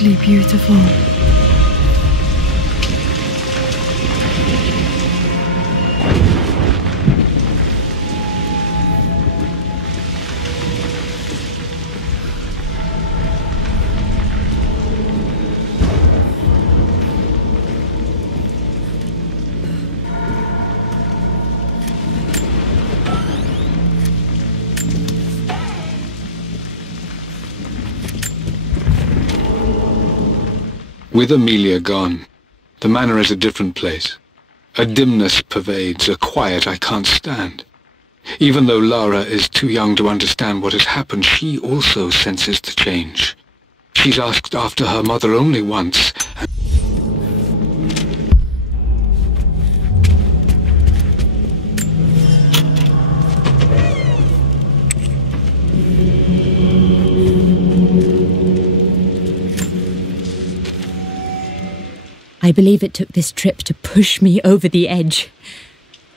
strangely beautiful. With Amelia gone, the manor is a different place. A dimness pervades, a quiet I can't stand. Even though Lara is too young to understand what has happened, she also senses the change. She's asked after her mother only once, and I believe it took this trip to push me over the edge.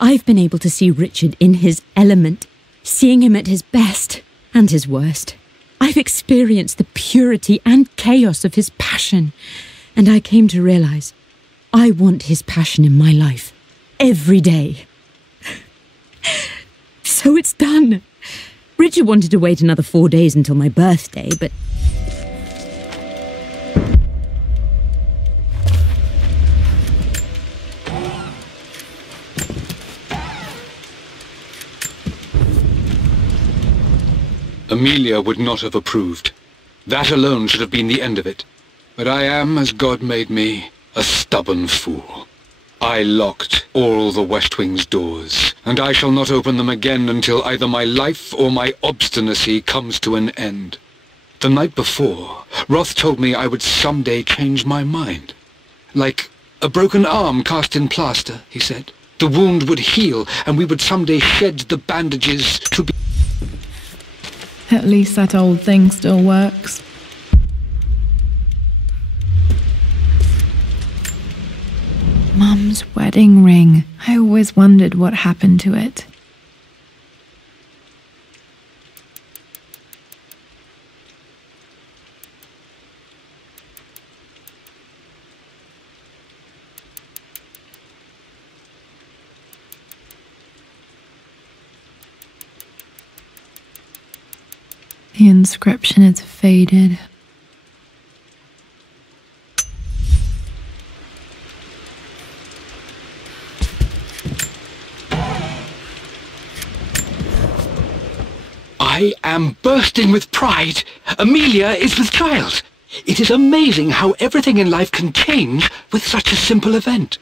I've been able to see Richard in his element, seeing him at his best and his worst. I've experienced the purity and chaos of his passion, and I came to realize I want his passion in my life every day. So it's done. Richard wanted to wait another 4 days until my birthday, but Amelia would not have approved. That alone should have been the end of it. But I am, as God made me, a stubborn fool. I locked all the West Wing's doors, and I shall not open them again until either my life or my obstinacy comes to an end. The night before, Roth told me I would someday change my mind. Like a broken arm cast in plaster, he said. The wound would heal, and we would someday shed the bandages to be... At least that old thing still works. Mum's wedding ring. I always wondered what happened to it. The inscription is faded. I am bursting with pride. Amelia is with child. It is amazing how everything in life can change with such a simple event.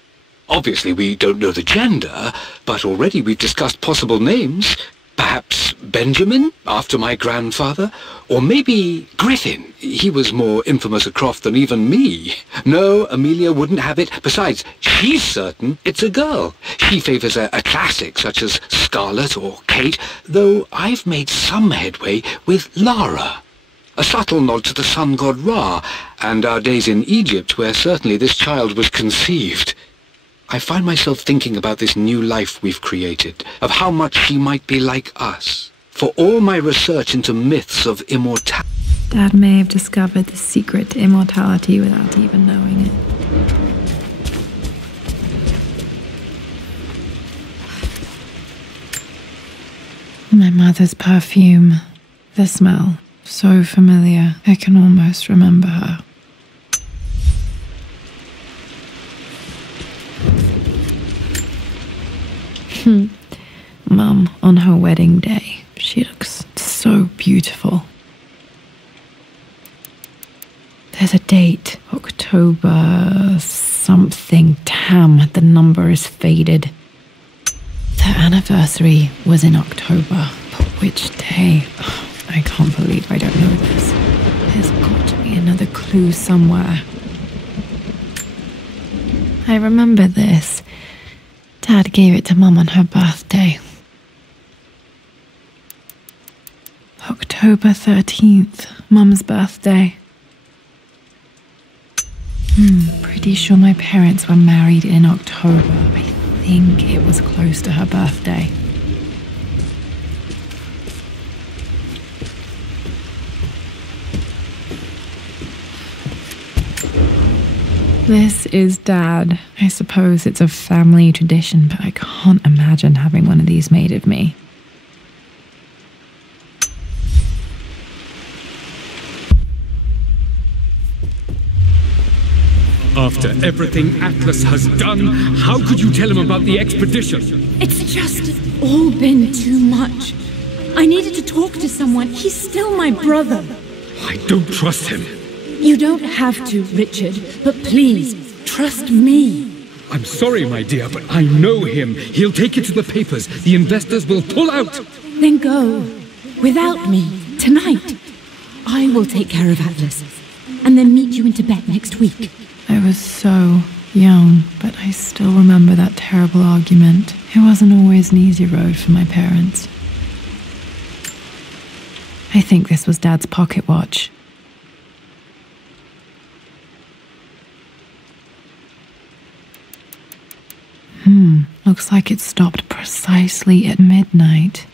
Obviously, we don't know the gender, but already we've discussed possible names. Perhaps Benjamin, after my grandfather, or maybe Griffin. He was more infamous a Croft than even me. No, Amelia wouldn't have it. Besides, she's certain it's a girl. She favours a classic such as Scarlet or Kate, though I've made some headway with Lara. A subtle nod to the sun god Ra, and our days in Egypt, where certainly this child was conceived. I find myself thinking about this new life we've created, of how much she might be like us. For all my research into myths of immortality... Dad may have discovered the secret to immortality without even knowing it. My mother's perfume. The smell. So familiar. I can almost remember her. Mum, on her wedding day, she looks so beautiful. There's a date, October something. Damn, the number is faded. Their anniversary was in October, but which day? I can't believe I don't know this. There's got to be another clue somewhere. I remember this. Dad gave it to Mum on her birthday. October 13th, Mum's birthday. Pretty sure my parents were married in October. I think it was close to her birthday. This is Dad. I suppose it's a family tradition, but I can't imagine having one of these made of me. After everything Atlas has done, how could you tell him about the expedition? It's just all been too much. I needed to talk to someone. He's still my brother. I don't trust him. You don't have to, Richard, but please, trust me. I'm sorry, my dear, but I know him. He'll take it to the papers. The investors will pull out. Then go. Without me, tonight. I will take care of Atlas, and then meet you in Tibet next week. I was so young, but I still remember that terrible argument. It wasn't always an easy road for my parents. I think this was Dad's pocket watch. Looks like it stopped precisely at midnight.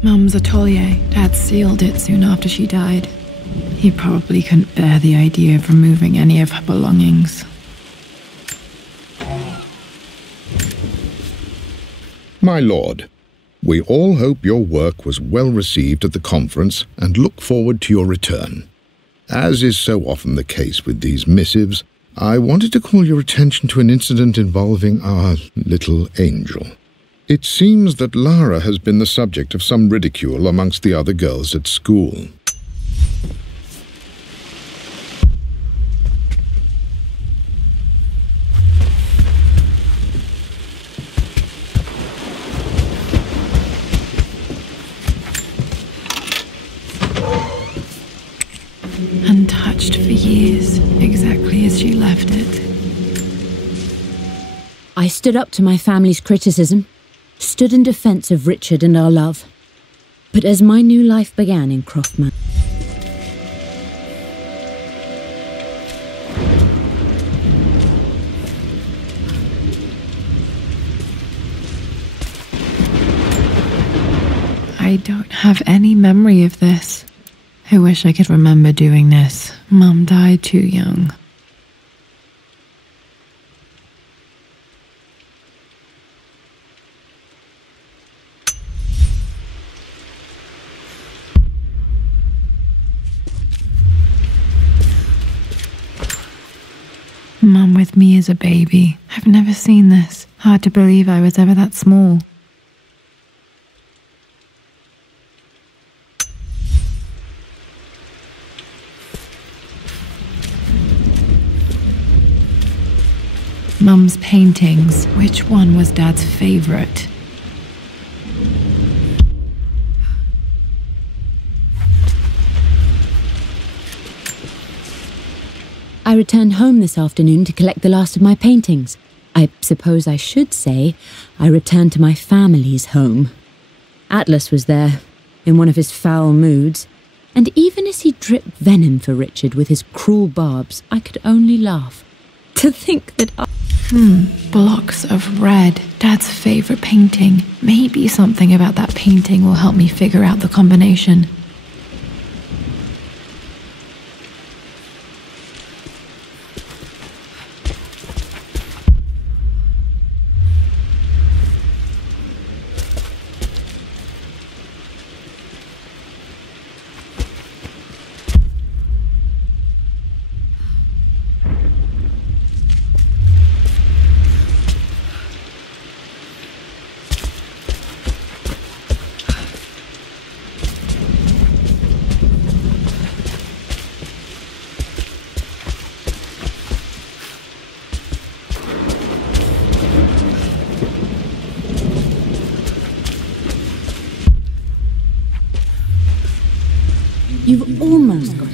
Mum's atelier. Dad sealed it soon after she died. He probably couldn't bear the idea of removing any of her belongings. My lord, we all hope your work was well received at the conference and look forward to your return. As is so often the case with these missives, I wanted to call your attention to an incident involving our little angel. It seems that Lara has been the subject of some ridicule amongst the other girls at school. Untouched for years, exactly as she left it. I stood up to my family's criticism, stood in defense of Richard and our love. But as my new life began in Croftman, I don't have any memory of this. I wish I could remember doing this. Mum died too young. Mum with me as a baby. I've never seen this. Hard to believe I was ever that small. Mum's paintings. Which one was Dad's favorite? I returned home this afternoon to collect the last of my paintings. I suppose I should say I returned to my family's home. Atlas was there, in one of his foul moods, and even as he dripped venom for Richard with his cruel barbs, I could only laugh. To think that Blocks of red. Dad's favorite painting. Maybe something about that painting will help me figure out the combination.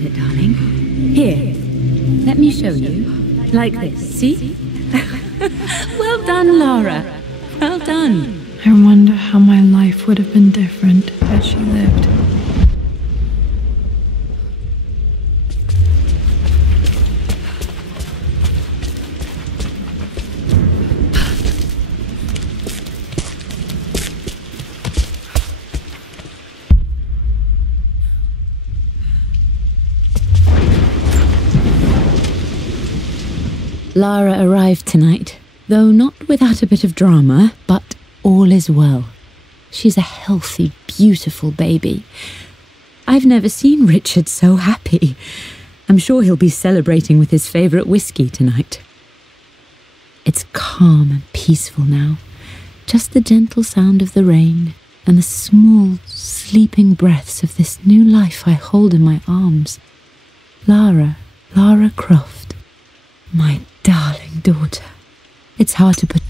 it, darling. Here, let me show you. Like this, see? Well done, Lara. Well done. I wonder how my life would have been different had she lived. Lara arrived tonight, though not without a bit of drama, but all is well. She's a healthy, beautiful baby. I've never seen Richard so happy. I'm sure he'll be celebrating with his favourite whiskey tonight. It's calm and peaceful now. Just the gentle sound of the rain and the small, sleeping breaths of this new life I hold in my arms. Lara Croft, my darling daughter. It's hard to put...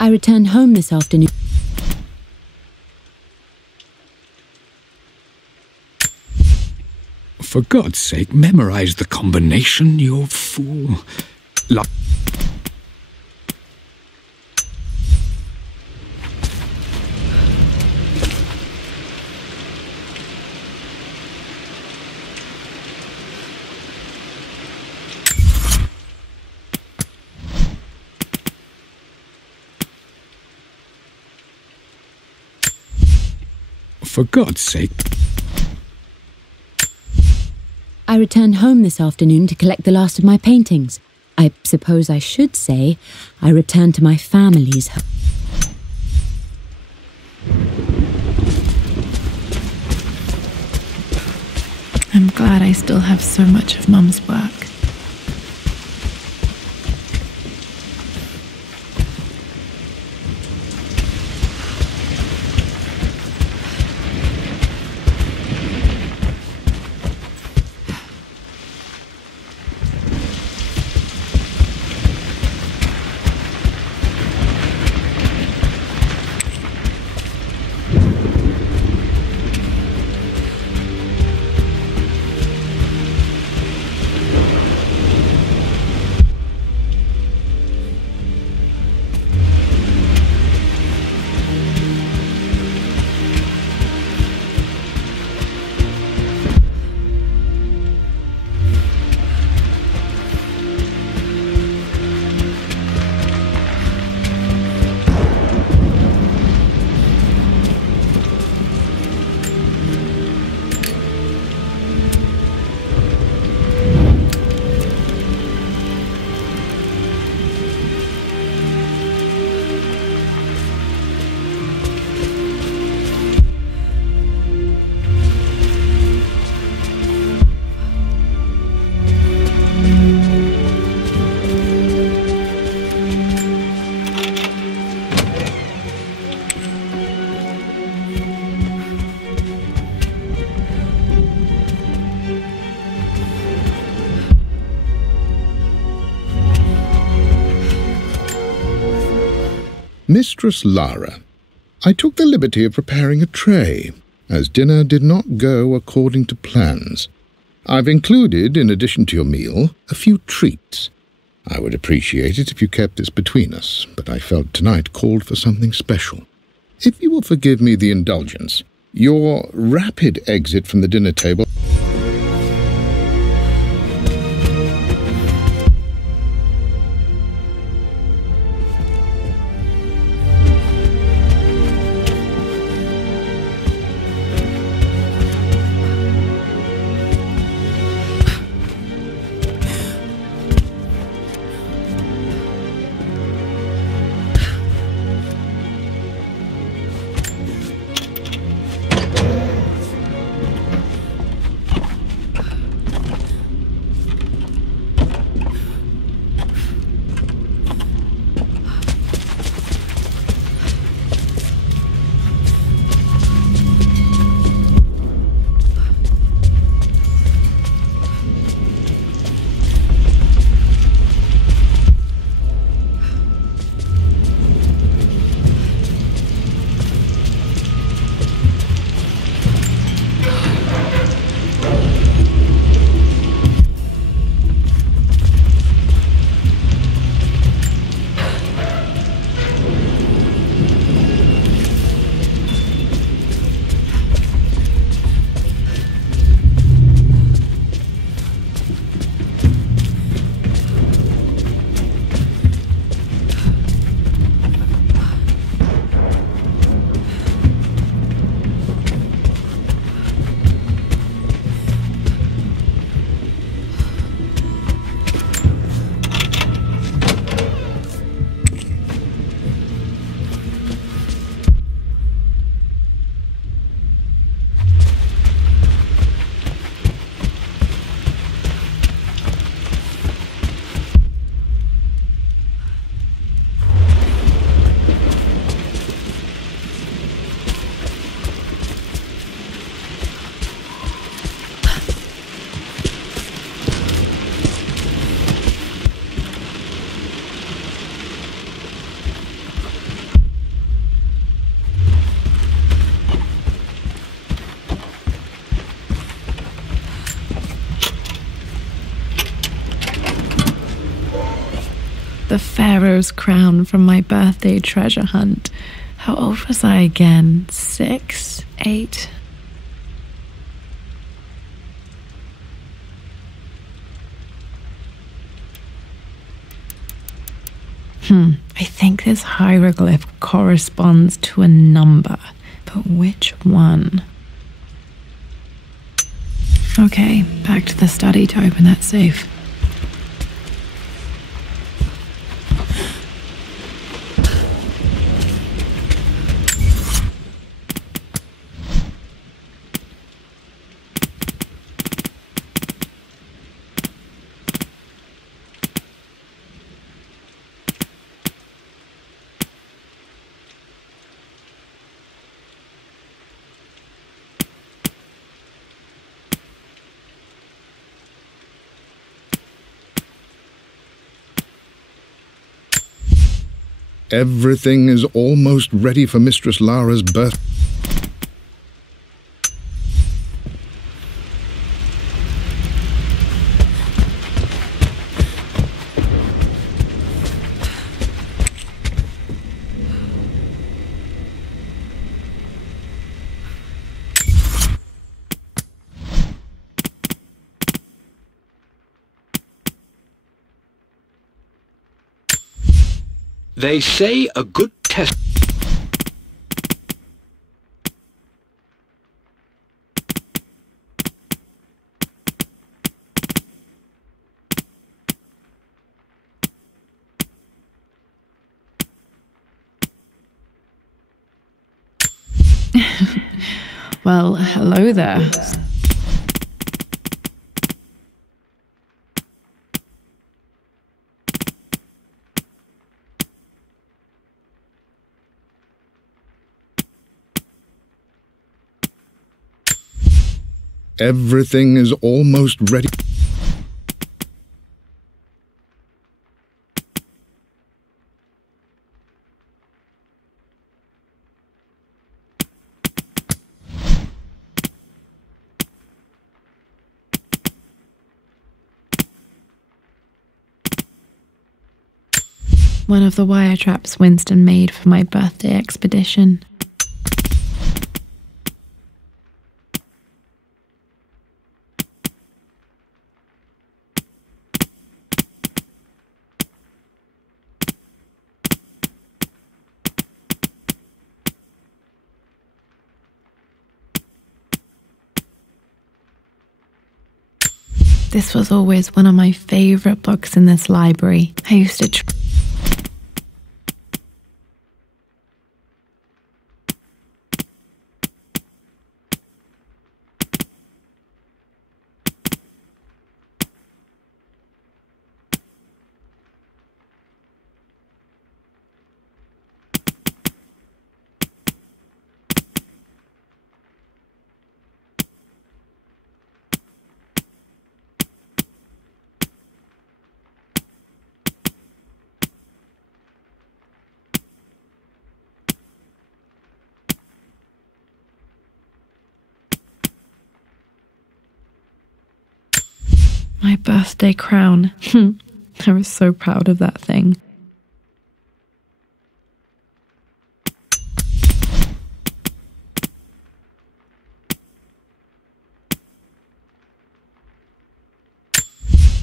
I returned home this afternoon. For God's sake, memorize the combination, you fool. For God's sake. I returned home this afternoon to collect the last of my paintings. I suppose I should say I returned to my family's home. I'm glad I still have so much of Mum's work. Mistress Lara, I took the liberty of preparing a tray, as dinner did not go according to plans. I've included, in addition to your meal, a few treats. I would appreciate it if you kept this between us, but I felt tonight called for something special. If you will forgive me the indulgence, your rapid exit from the dinner table... The Pharaoh's crown from my birthday treasure hunt. How old was I again? 6? 8? I think this hieroglyph corresponds to a number, but which one? Okay, back to the study to open that safe. Everything is almost ready for Mistress Lara's birth. They say a good test... Well, hello there. Everything is almost ready. One of the wire traps Winston made for my birthday expedition. This was always one of my favorite books in this library. I used to My birthday crown. I was so proud of that thing.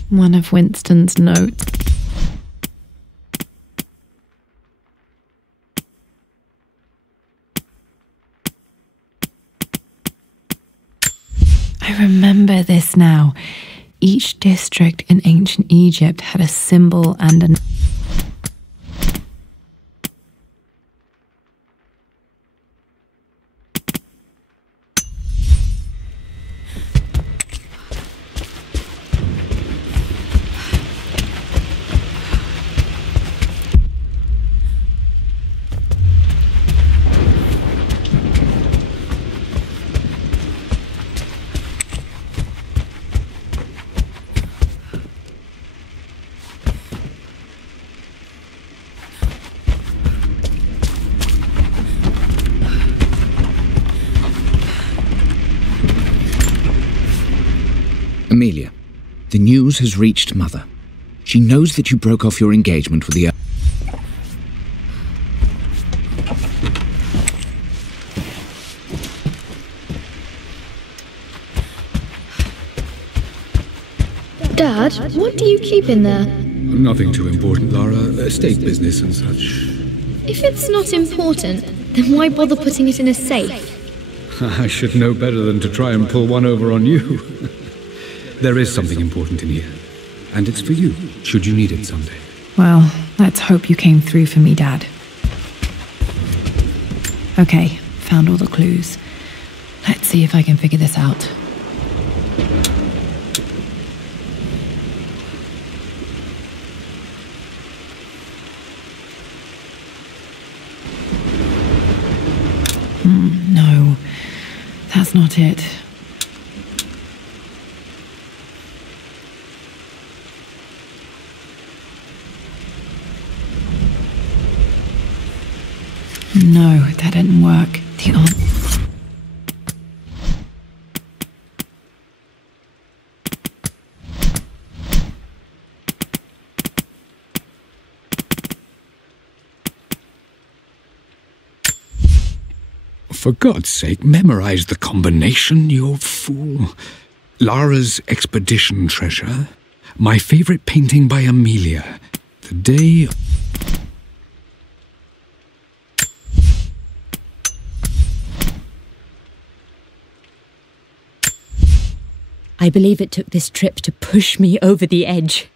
One of Winston's notes. I remember this now. Each district in ancient Egypt had a symbol and an... Amelia, the news has reached Mother. She knows that you broke off your engagement with the... Dad, what do you keep in there? Nothing too important, Lara. Estate business and such. If it's not important, then why bother putting it in a safe? I should know better than to try and pull one over on you. There is something important in here. And it's for you, should you need it someday. Well, let's hope you came through for me, Dad. Okay, found all the clues. Let's see if I can figure this out. No, that's not it. No, that didn't work. The For God's sake, memorize the combination, you fool. Lara's expedition treasure. My favorite painting by Amelia. The day... I believe it took this trip to push me over the edge.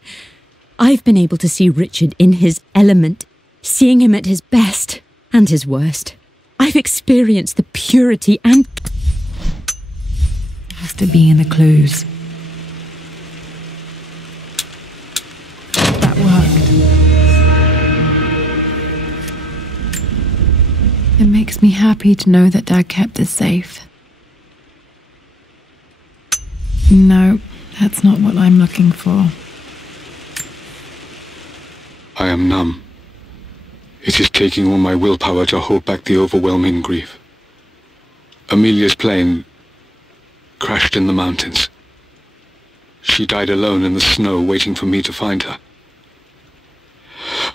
I've been able to see Richard in his element, seeing him at his best and his worst. I've experienced the purity and... has to be in the clues. That worked. It makes me happy to know that Dad kept this safe. No, that's not what I'm looking for. I am numb. It is taking all my willpower to hold back the overwhelming grief. Amelia's plane crashed in the mountains. She died alone in the snow, waiting for me to find her.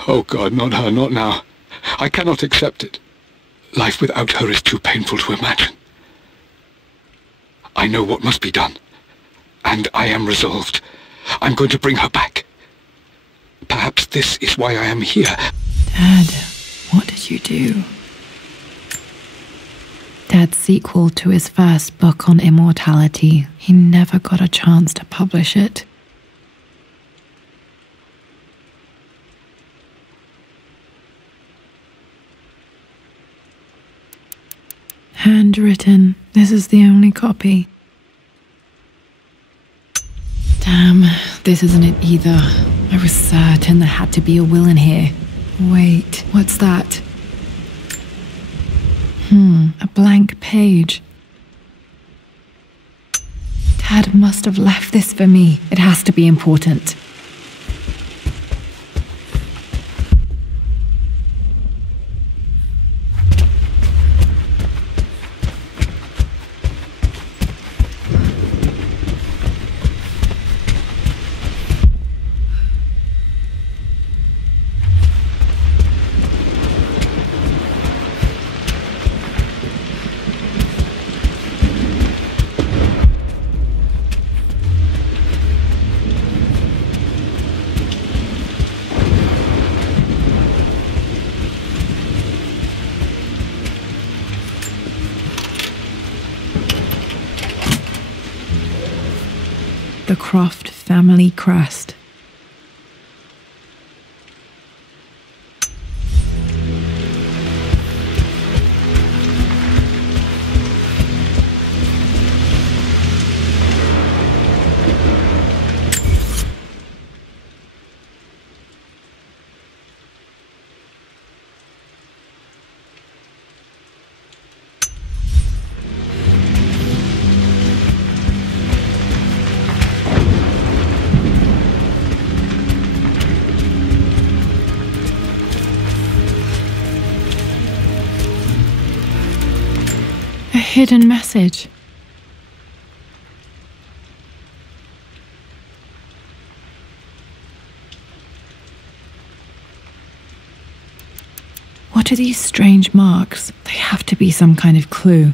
Oh God, not her, not now. I cannot accept it. Life without her is too painful to imagine. I know what must be done. And I am resolved. I'm going to bring her back. Perhaps this is why I am here. Dad, what did you do? Dad's sequel to his first book on immortality. He never got a chance to publish it. Handwritten. This is the only copy. Damn, this isn't it either. I was certain there had to be a will in here. Wait, what's that? A blank page. Dad must have left this for me. It has to be important. The Croft family crest. Hidden message. What are these strange marks? They have to be some kind of clue.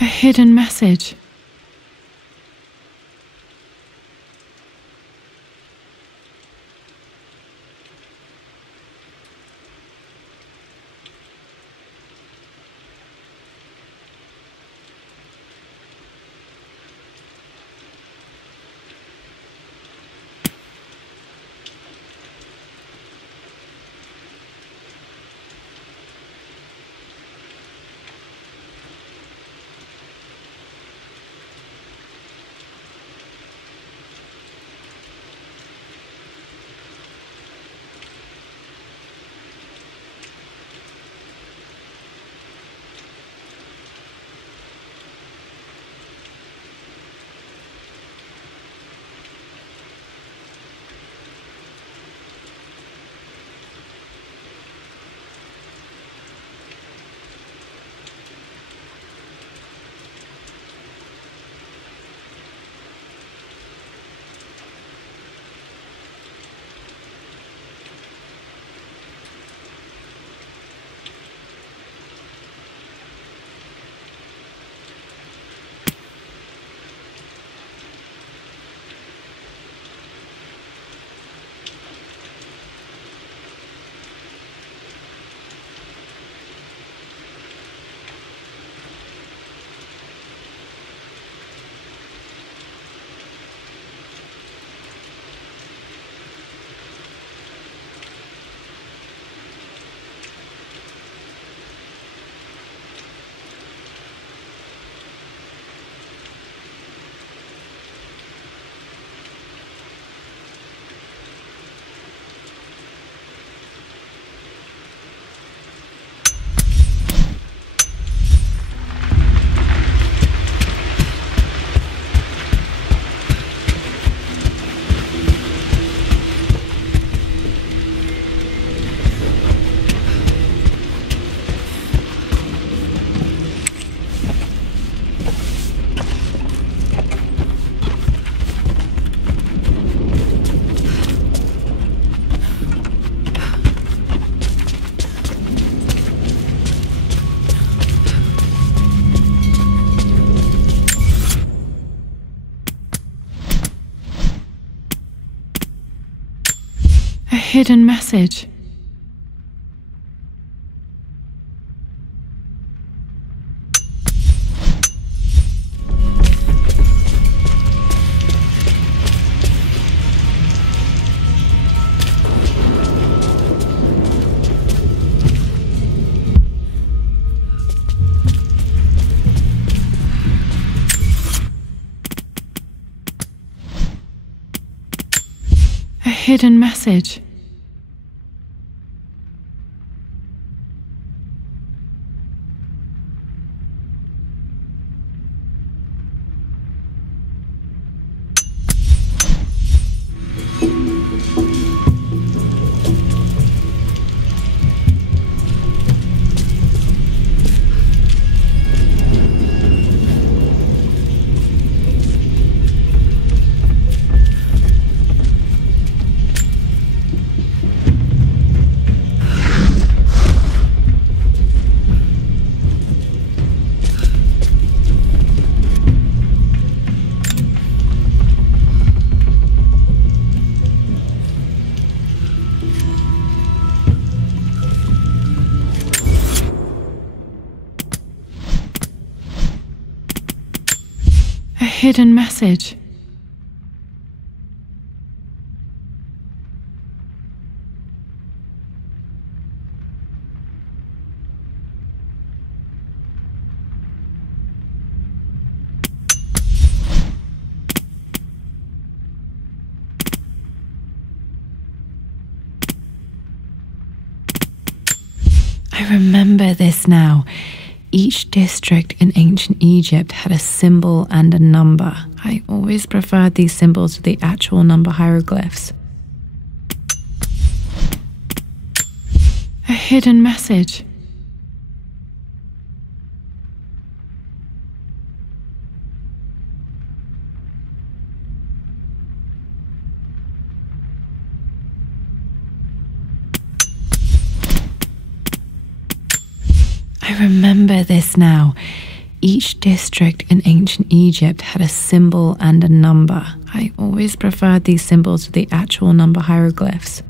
A hidden message. A hidden message. A hidden message. A hidden message. I remember this now. Each district in ancient Egypt had a symbol and a number. I always preferred these symbols to the actual number hieroglyphs. A hidden message. I remember this now. Each district in ancient Egypt had a symbol and a number. I always preferred these symbols to the actual number hieroglyphs.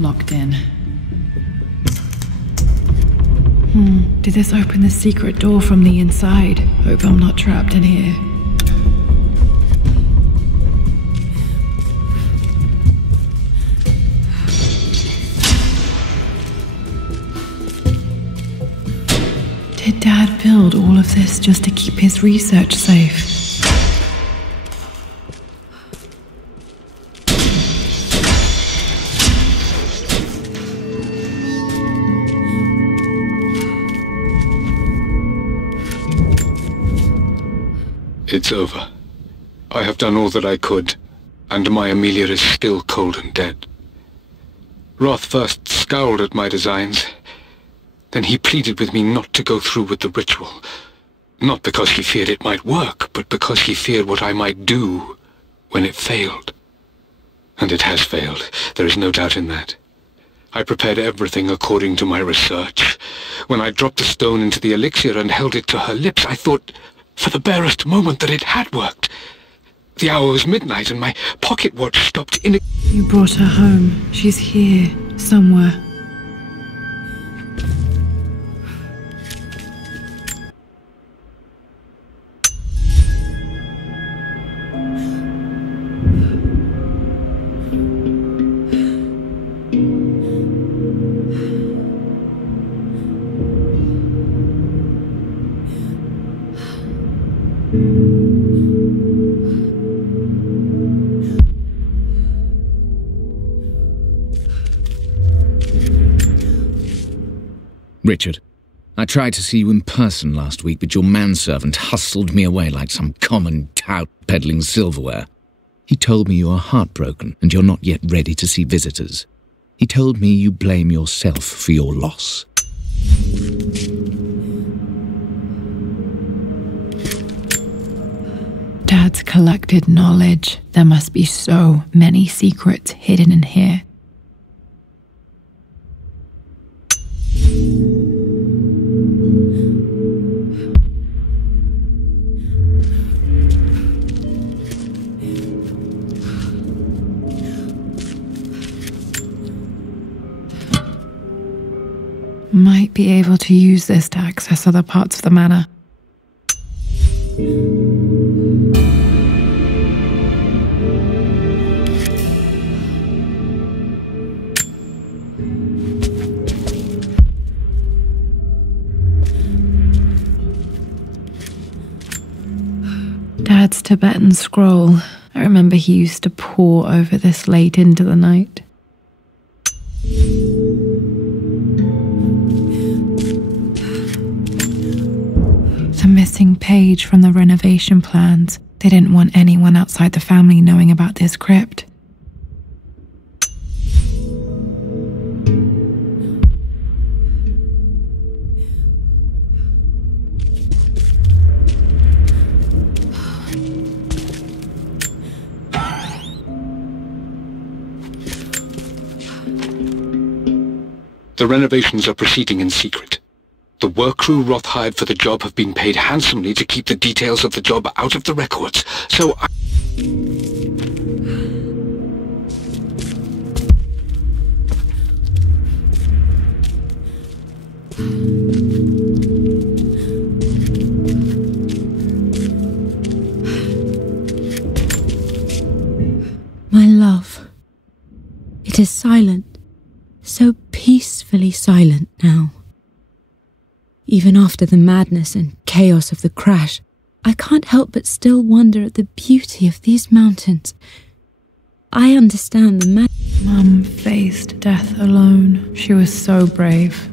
Locked in. Did this open the secret door from the inside? Hope I'm not trapped in here. Did Dad build all of this just to keep his research safe? It's over. I have done all that I could, and my Amelia is still cold and dead. Roth first scowled at my designs. Then he pleaded with me not to go through with the ritual. Not because he feared it might work, but because he feared what I might do when it failed. And it has failed. There is no doubt in that. I prepared everything according to my research. When I dropped the stone into the elixir and held it to her lips, I thought for the barest moment that it had worked. The hour was midnight and my pocket watch stopped in. You brought her home. She's here, somewhere. Richard, I tried to see you in person last week, but your manservant hustled me away like some common tout peddling silverware. He told me you are heartbroken and you're not yet ready to see visitors. He told me you blame yourself for your loss. Dad's collected knowledge. There must be so many secrets hidden in here. Might be able to use this to access other parts of the manor. Dad's Tibetan scroll. I remember he used to pore over this late into the night. The missing page from the renovation plans. They didn't want anyone outside the family knowing about this crypt. The renovations are proceeding in secret. The work crew Roth hired for the job have been paid handsomely to keep the details of the job out of the records, so My love, it is silent, so peacefully silent now. Even after the madness and chaos of the crash, I can't help but still wonder at the beauty of these mountains. I understand the Mum faced death alone. She was so brave.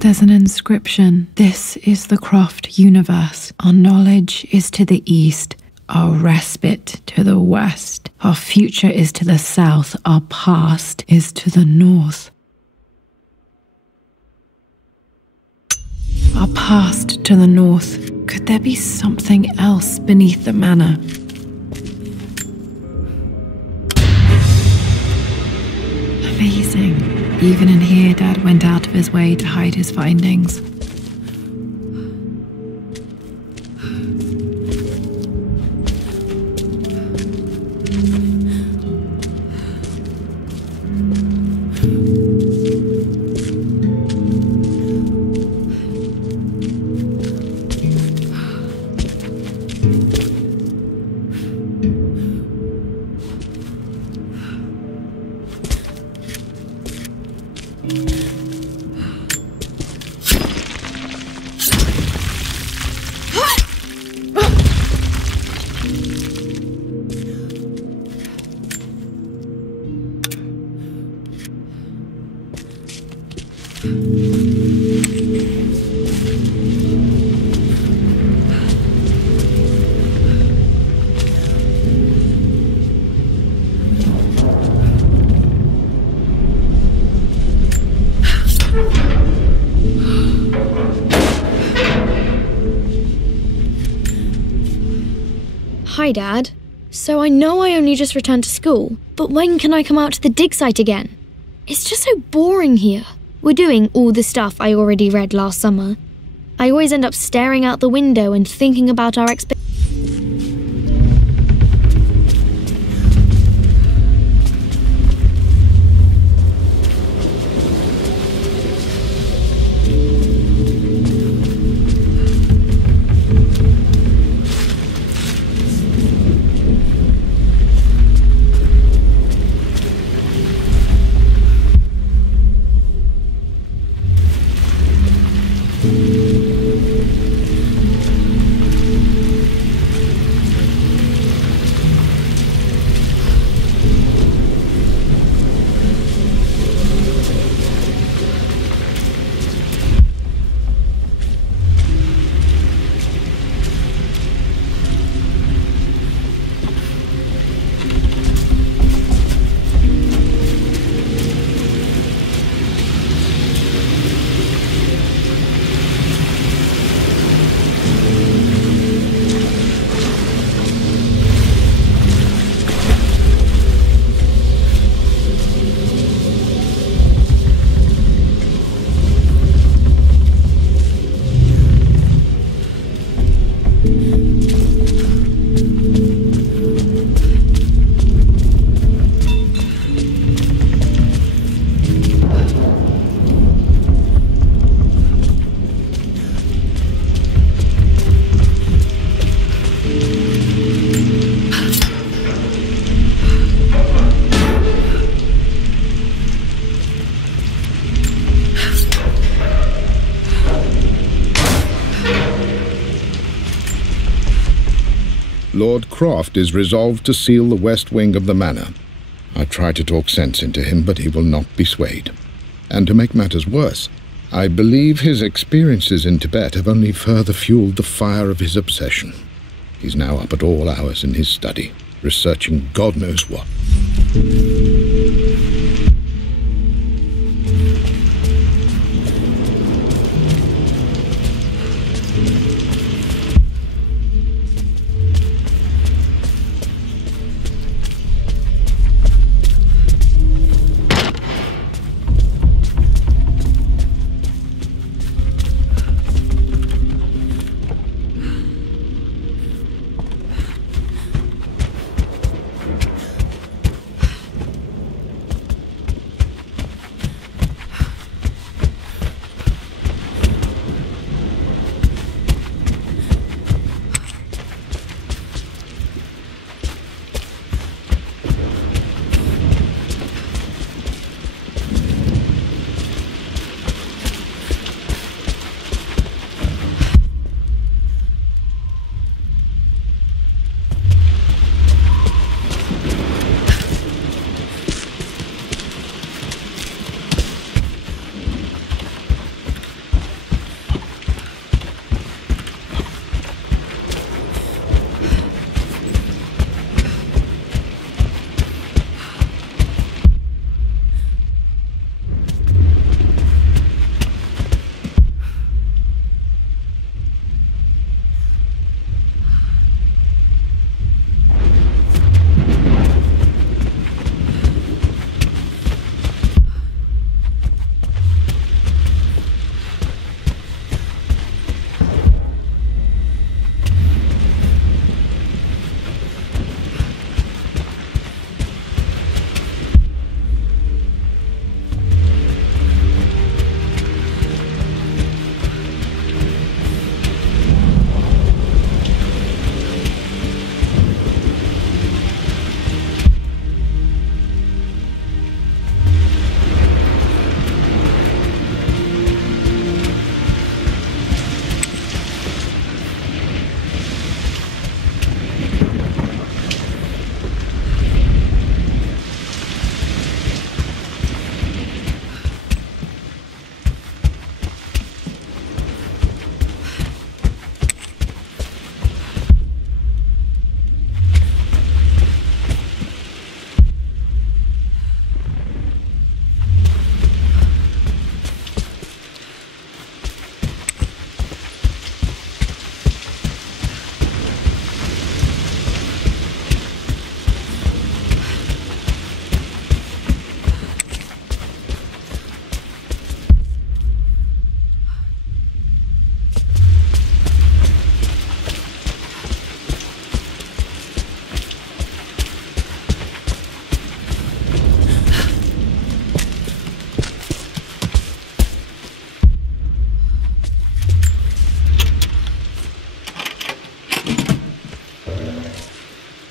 There's an inscription. This is the Croft universe. Our knowledge is to the east. Our respite to the west. Our future is to the south. Our past is to the north. Our past to the north. Could there be something else beneath the manor? Amazing. Even in here, Dad went out of his way to hide his findings. Hi, Dad. So I know I only just returned to school, but when can I come out to the dig site again? It's just so boring here. We're doing all the stuff I already read last summer. I always end up staring out the window and thinking about our expectations. Lord Croft is resolved to seal the west wing of the manor. I try to talk sense into him, but he will not be swayed. And to make matters worse, I believe his experiences in Tibet have only further fueled the fire of his obsession. He's now up at all hours in his study, researching God knows what.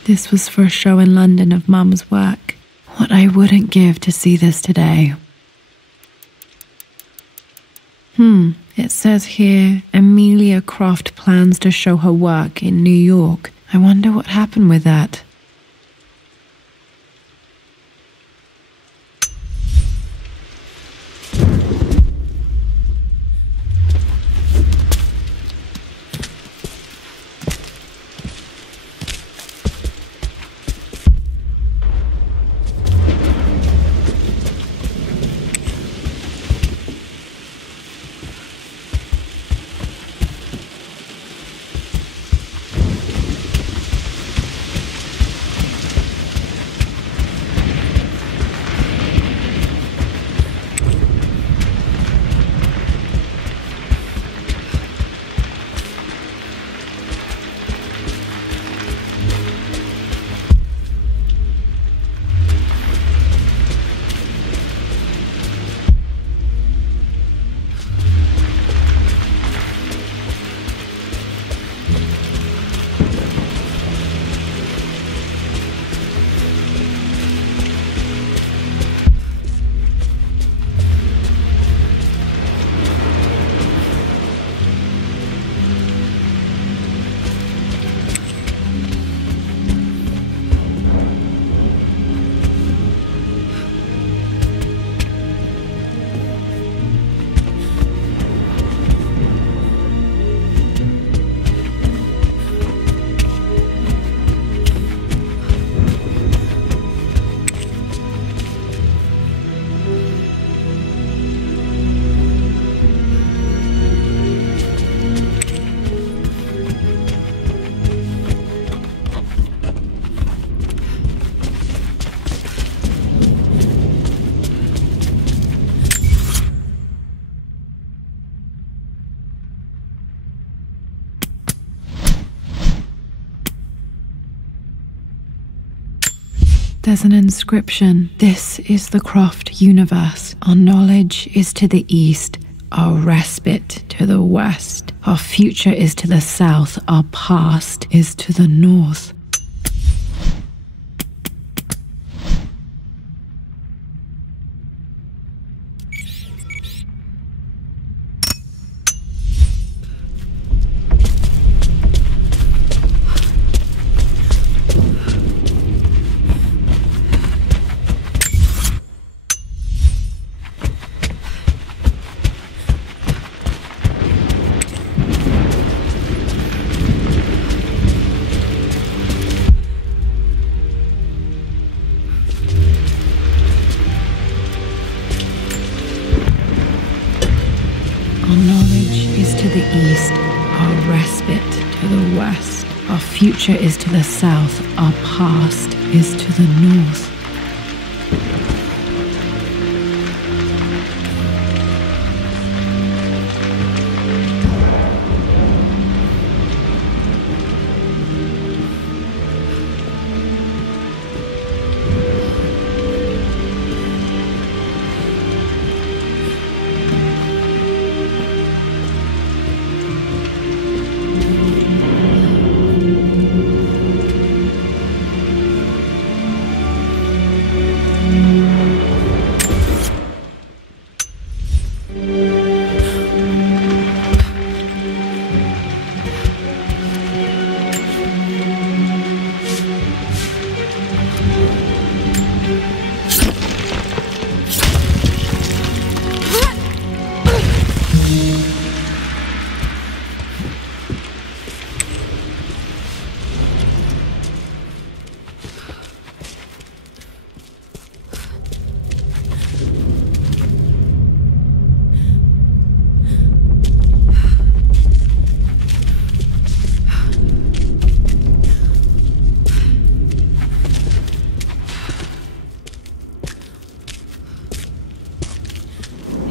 This was for a show in London of Mum's work. What I wouldn't give to see this today. It says here, Amelia Croft plans to show her work in New York. I wonder what happened with that. There's an inscription. This is the Croft universe. Our knowledge is to the east, our respite to the west. Our future is to the south, our past is to the north. Our knowledge is to the east, our respite to the west. Our future is to the south, our past is to the north.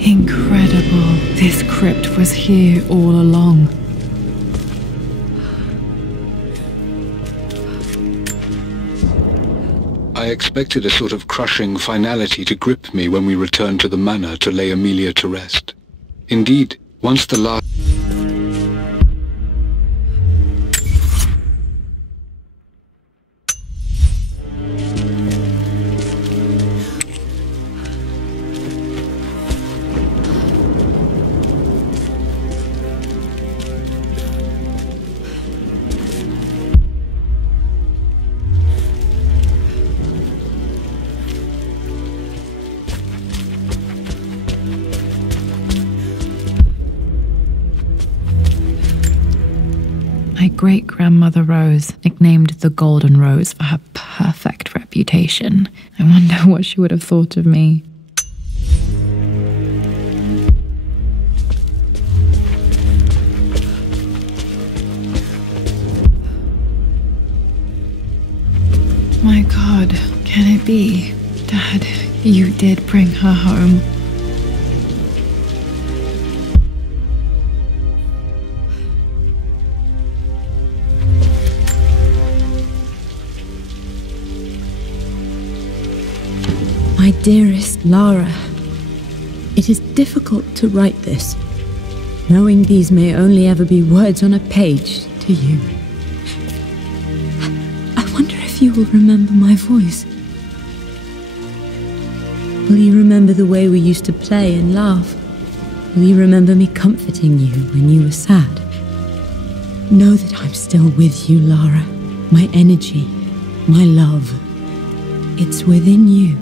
Incredible. This crypt was here all along. I expected a sort of crushing finality to grip me when we returned to the manor to lay Amelia to rest. Indeed, once the last... My great-grandmother Rose, nicknamed the Golden Rose for her perfect reputation. I wonder what she would have thought of me. My God, can it be? Dad, you did bring her home. My dearest Lara, it is difficult to write this, knowing these may only ever be words on a page to you. I wonder if you will remember my voice. Will you remember the way we used to play and laugh? Will you remember me comforting you when you were sad? Know that I'm still with you, Lara. My energy, my love, it's within you.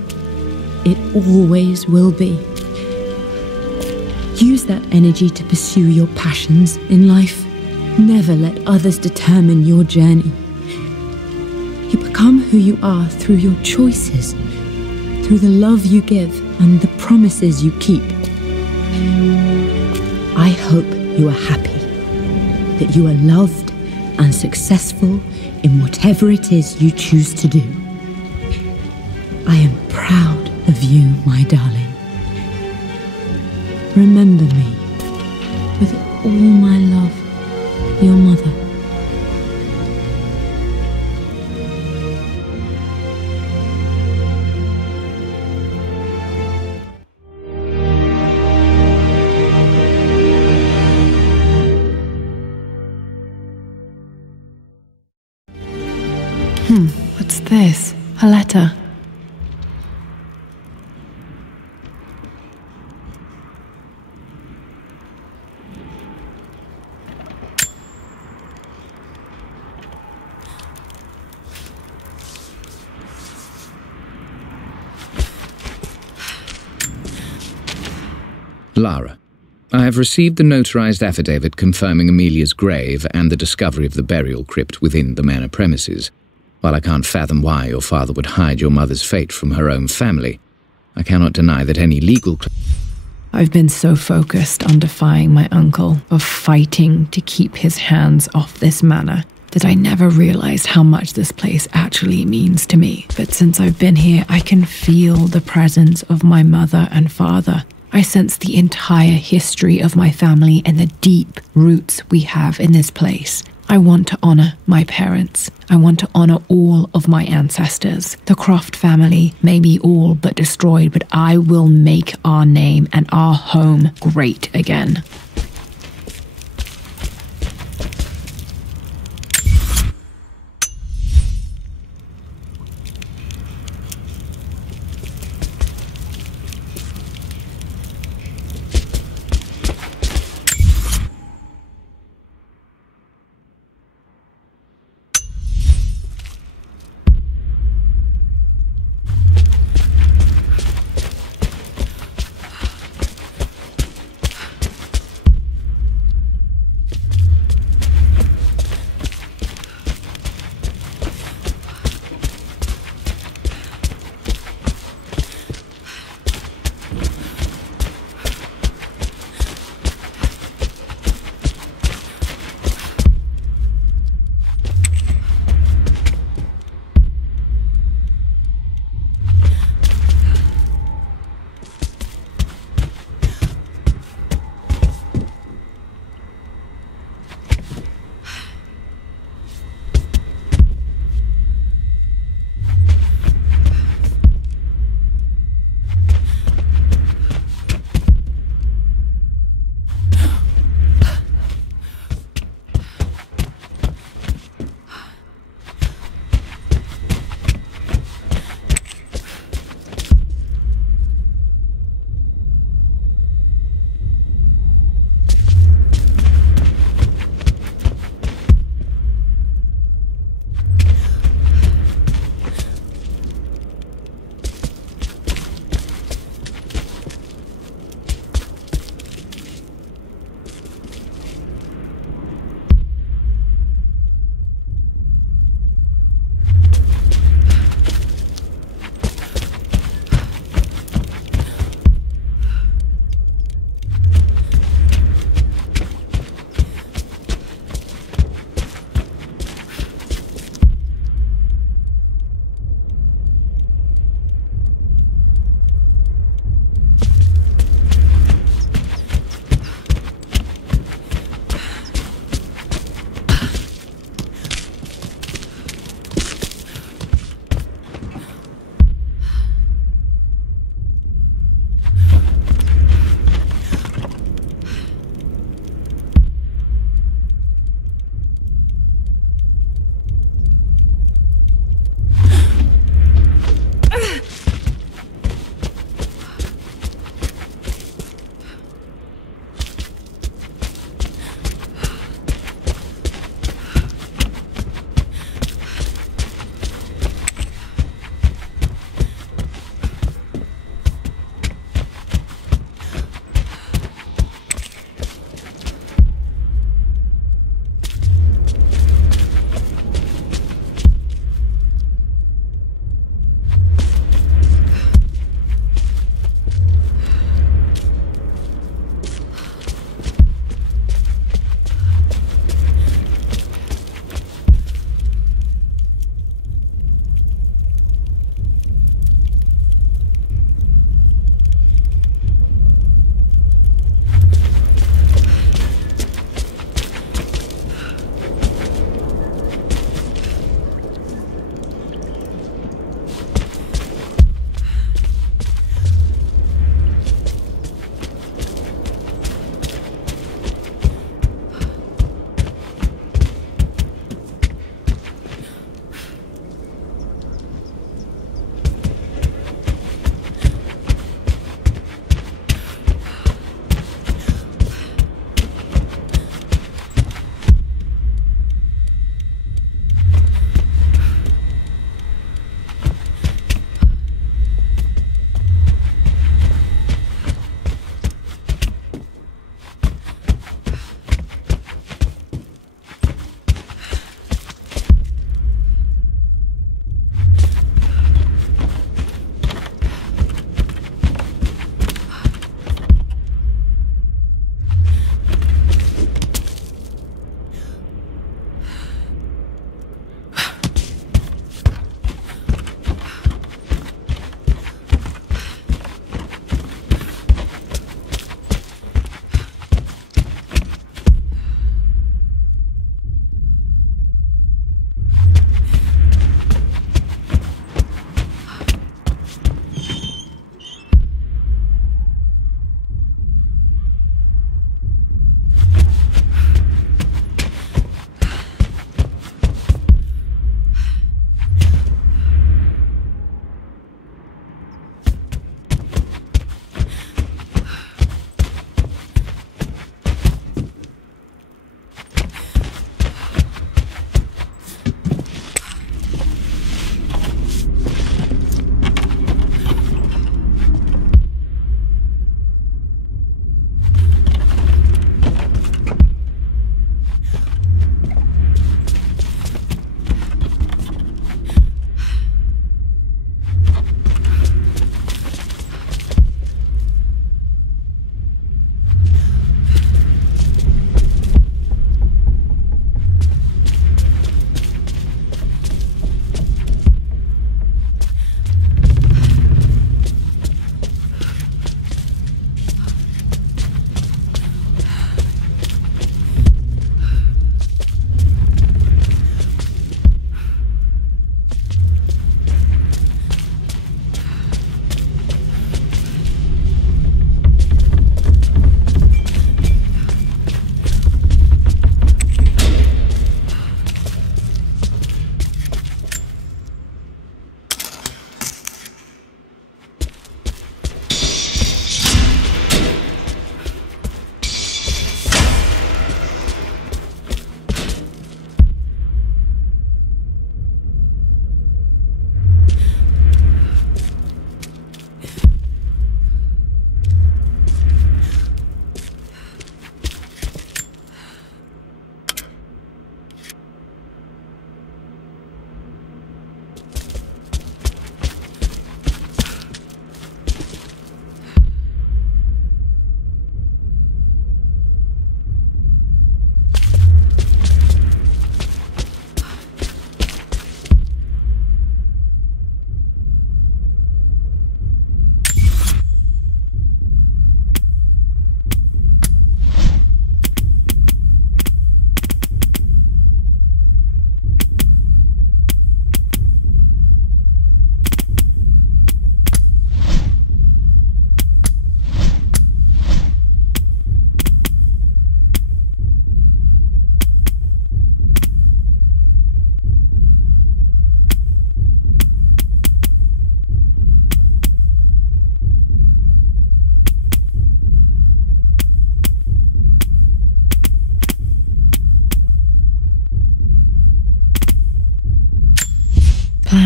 It always will be. Use that energy to pursue your passions in life. Never let others determine your journey. You become who you are through your choices, through the love you give and the promises you keep. I hope you are happy, that you are loved and successful in whatever it is you choose to do. I am proud of you, my darling. Remember me with all my love, your mother. this? A letter. Lara, I have received the notarized affidavit confirming Amelia's grave and the discovery of the burial crypt within the manor premises. While I can't fathom why your father would hide your mother's fate from her own family, I cannot deny that any legal... I've been so focused on defying my uncle, of fighting to keep his hands off this manor, that I never realized how much this place actually means to me. But since I've been here, I can feel the presence of my mother and father. I sense the entire history of my family and the deep roots we have in this place. I want to honor my parents. I want to honor all of my ancestors. The Croft family may be all but destroyed, but I will make our name and our home great again.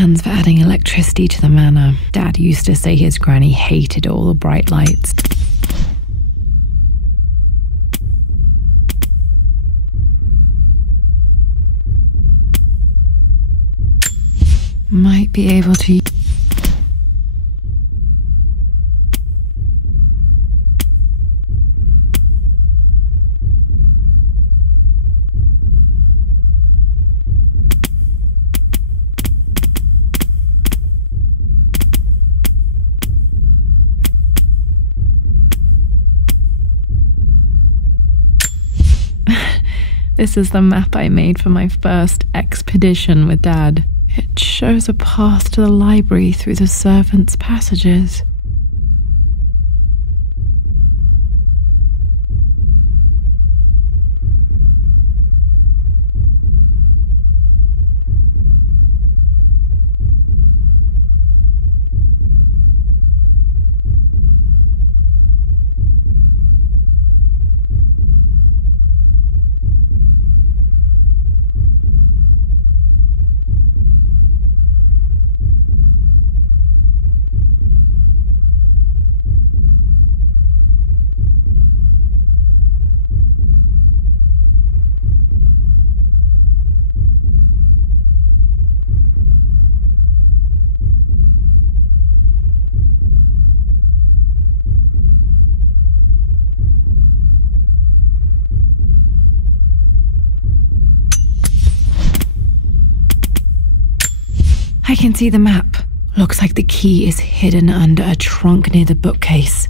plans for adding electricity to the manor. Dad used to say his granny hated all the bright lights. Might be able to... This is the map I made for my first expedition with Dad. It shows a path to the library through the servants' passages. I can see the map. Looks like the key is hidden under a trunk near the bookcase.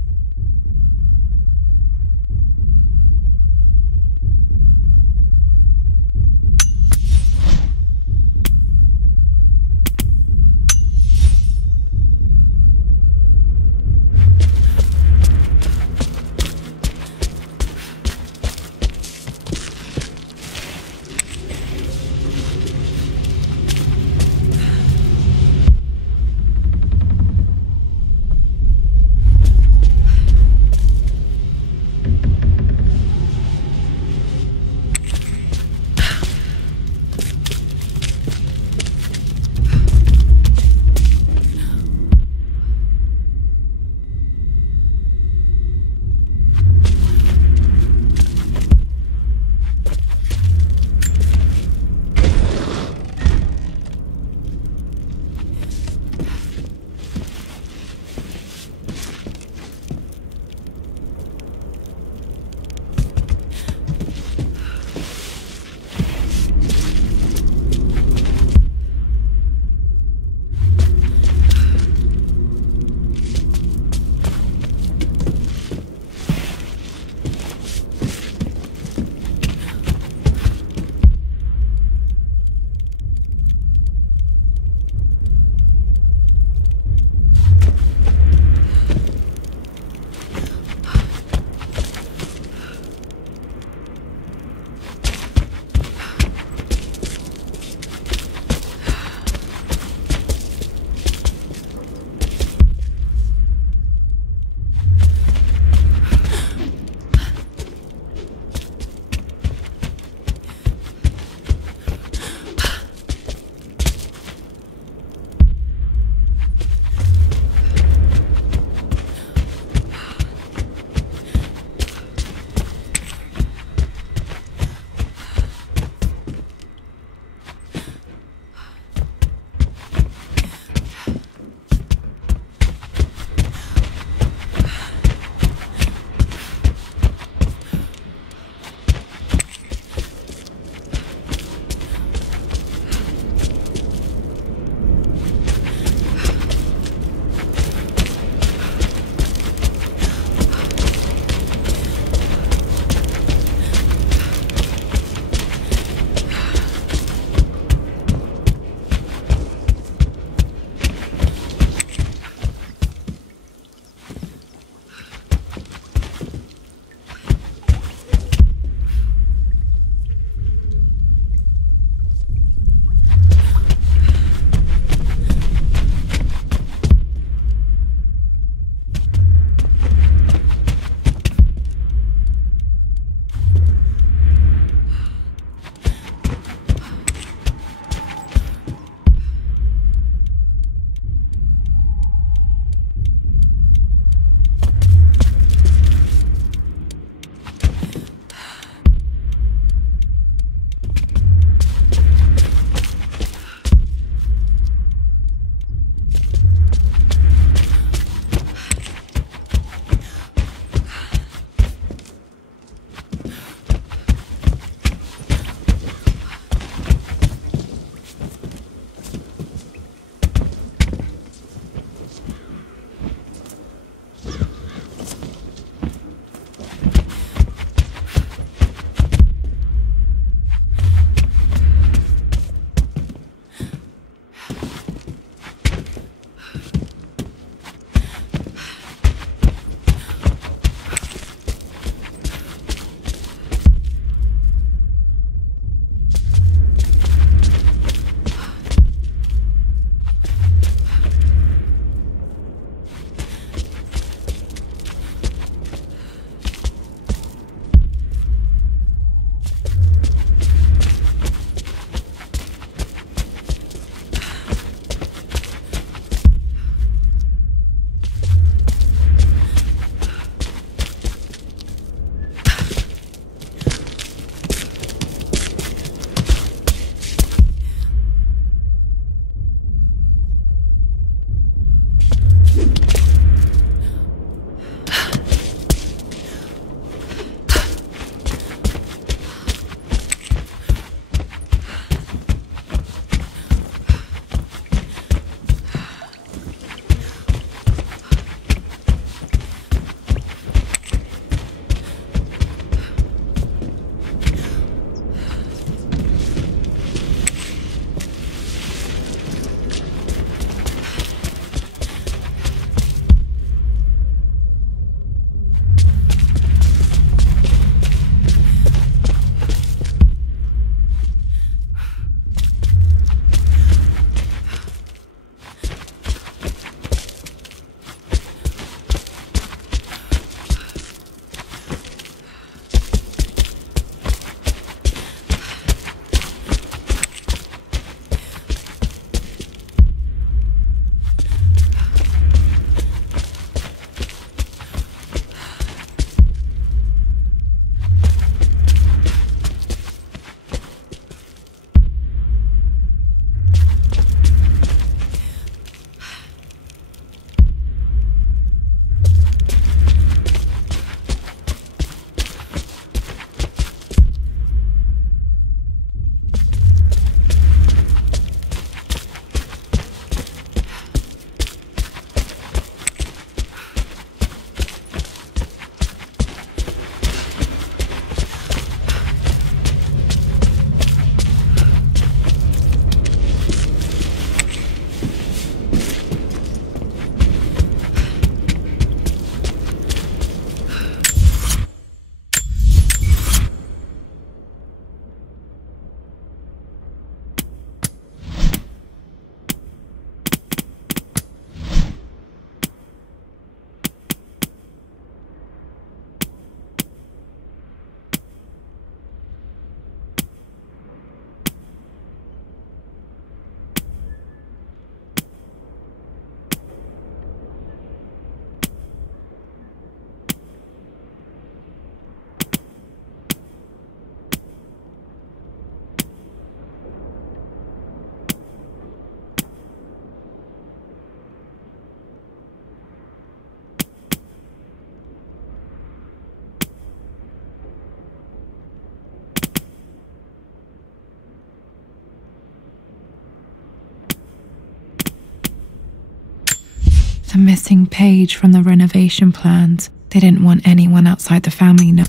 a missing page from the renovation plans. They didn't want anyone outside the family know.